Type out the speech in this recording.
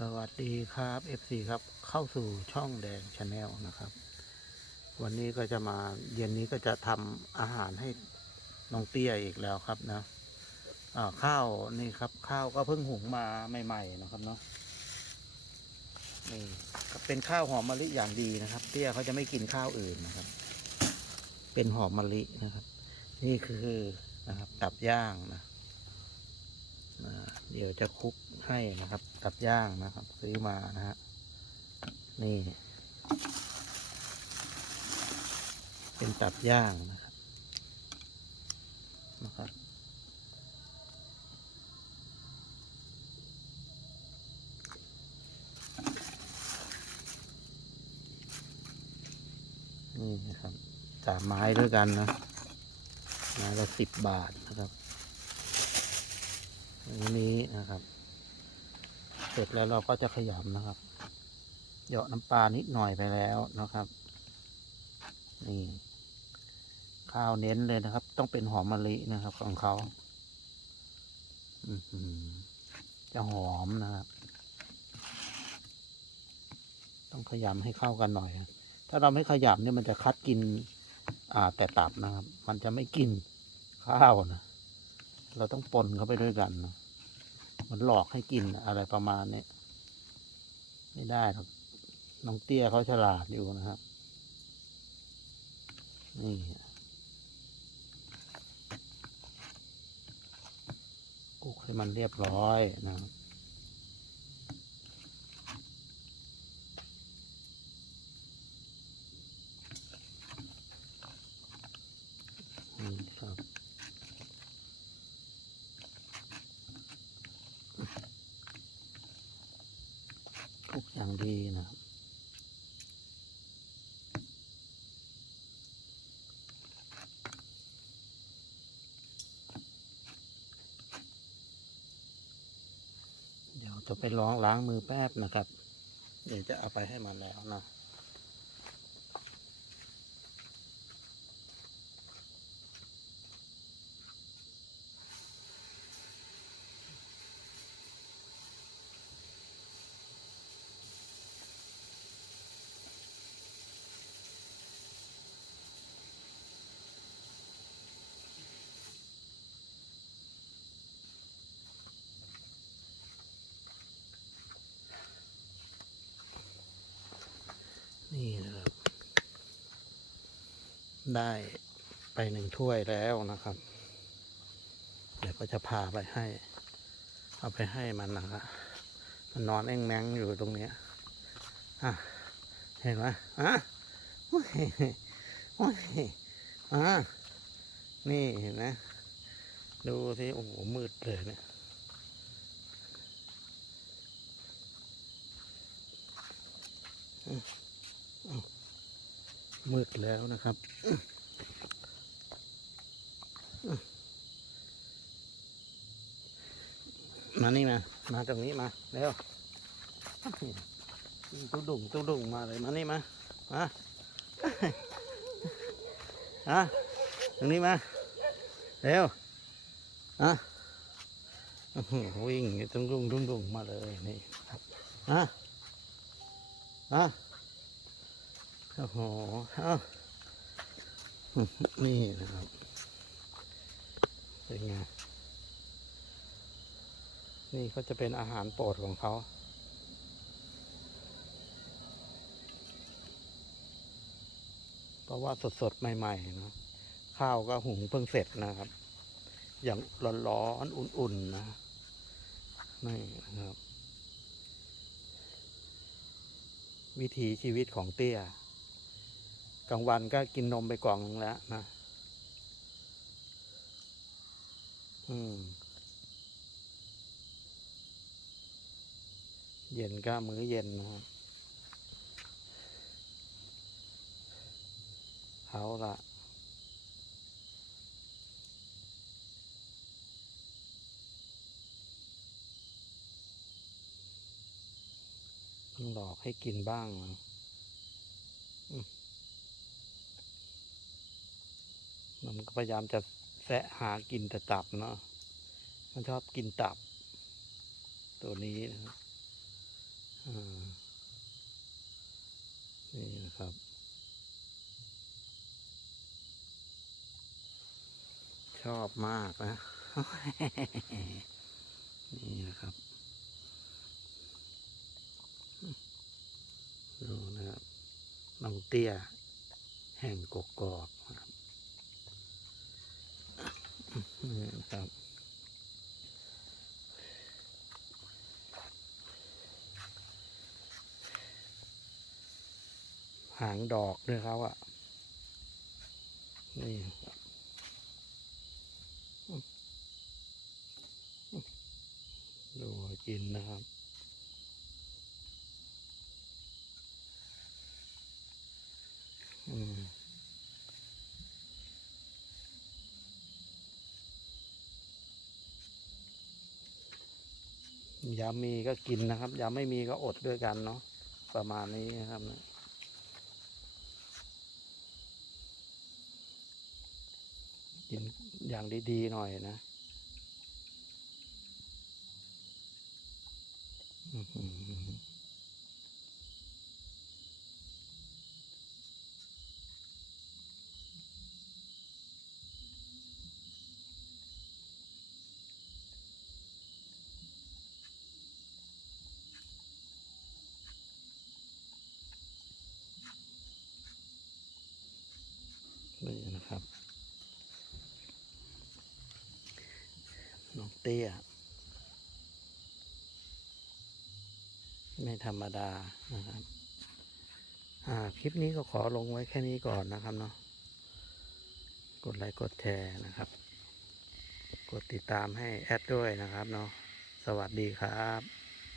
สวัสดีครับ FC ครับเข้าสู่ช่องแดงชาแนลนะครับ วันนี้ก็จะมาเย็นนี้ก็จะทำอาหารให้น้องเตี้ยอีกแล้วครับนะอ่าข้าวนี่ครับ ข้าวก็เพิ่งหุงมาใหม่ ๆ นะครับเนาะนี่เป็นข้าวหอมมะลิอย่างดีนะครับ เตี้ยเขาจะไม่กินข้าวอื่นนะครับ เป็นหอมมะลินะครับ นี่คือนะครับตับย่างนะ เดี๋ยวจะคลุกให้นะครับ ตับย่างนะครับ ซื้อมานะฮะ นี่ เป็นตับย่างนะครับ นะครับนี่นะครับสามไม้ด้วยกันนะไม้ละสิบบาทนะครับ อันนี้นะครับ เสร็จแล้วเราก็จะขยำนะครับเหยาะน้ำปลานิดหน่อยไปแล้วนะครับ นี่ ข้าวเน้นเลยนะครับ ต้องเป็นหอมมะลินะครับ ของเขาจะหอมนะครับ ต้องขยำให้เข้ากันหน่อย ถ้าเราไม่ขยำเนี่ยมันจะคัดกิน อ่าแต่ตับนะครับ มันจะไม่กินข้าวนะ เราต้องปนเข้าไปด้วยกันนะมันหลอกให้กินอะไรประมาณนี้ไม่ได้หรอกน้องเตี้ยเขาฉลาดอยู่นะครับ นี่กุกให้มันเรียบร้อยนะครับนี่ครับ คลุก อย่างดีนะครับเดี๋ยวจะไปล้องล้างมือแป๊บนะครับ เดี๋ยวจะเอาไปให้มันแล้วนะ ได้ไปหนึ่งถ้วยแล้วนะครับ เดี๋ยวก็จะพาไปให้ เอาไปให้มันนะครับมันนอนแอ่งแมงอยู่ตรงเนี้ยอะเห็นไหมอะโอ้ยโอ้ยอะนี่เห็นไหมดูสิโอ้โหมืดเลยเนี่ยมื มืดแล้วนะครับ มานี่มา มาตรงนี้มาเร็วตุ้ดุ่งตุ้ดุ่งมาเลยมานี่มา มาอะตรงนี้มาเร็วอะวิ่งตุ้งดุ่งตุ้งดุ่งมาเลยนี่อะอะ โอ้โหเอ้านี่นะครับเป็นไงนี่ก็จะเป็นอาหารโปรดของเขาเพราะว่าสดๆ ใหม่ๆนะข้าวก็หุงเพิ่งเสร็จนะครับ อย่างร้อนๆอุ่นๆนะนี่นะครับ วิถีชีวิตของเตี้ย กลางวันก็กินนมไปกล่องนึงแล้วนะ อืม เย็นก็มื้อเย็นนะเอาละต้องหลอกให้กินบ้างนะอื มันก็พยายามจะแสะหากินแต่ตับเนาะมันชอบกินตับ ตัวนี้นะครับนี่นะครับ ชอบมากนะ นี่นะครับดูนะครับน้องเตี้ย แห่งกกอกครับ ครับหางดอกด้วยเขาอะนี่ครับดูกินนะครับ ยามมีก็กินนะครับ ยามไม่มีก็อดด้วยกันเนาะประมาณนี้นะครับนะกินอย่างดีๆหน่อยนะ อือ นะครับ น้องเตี้ย ไม่ธรรมดานะครับ อ่า คลิปนี้ก็ขอลงไว้แค่นี้ก่อนนะครับเนาะ กดไลค์กดแชร์นะครับ กดติดตามให้แอดด้วยนะครับเนาะ สวัสดีครับ